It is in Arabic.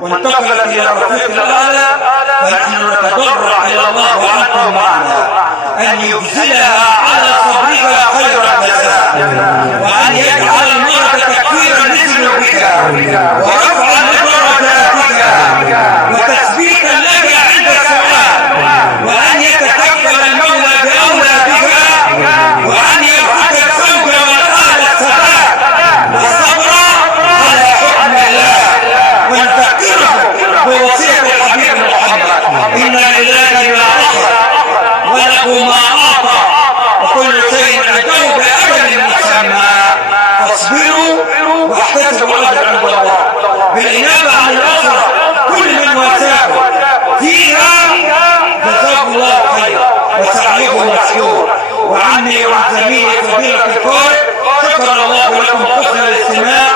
وانتقلت إلى الرفيق الأعلى، فنحن نتضرع إلى الله وأنتم معنا أن يجزلها على صبرها خير الجزاء، وأن يجعل المرض تكفيرا لذنوبك ورفعا لدرجاتك وتثبيتا لك عند السؤال، وأن يتكفل المولى بأولادك، وأن يرحك الزوج والأهل الثبات والصبر على حكم الله، ونذكره بوصية الحبيب محمد: إن لله ما أخذ وله ما أعطى وكل شيء عنده بأجل مسمى، فاصبروا واحتسبوا أجر عند الله. بالإنابة عن الأسرة كل من واساه فيها جزاه الله خيرا وسعيه مشكور. وعني وعن زميلي فضيلة القارئ، شكر الله لكم حسن الاستماع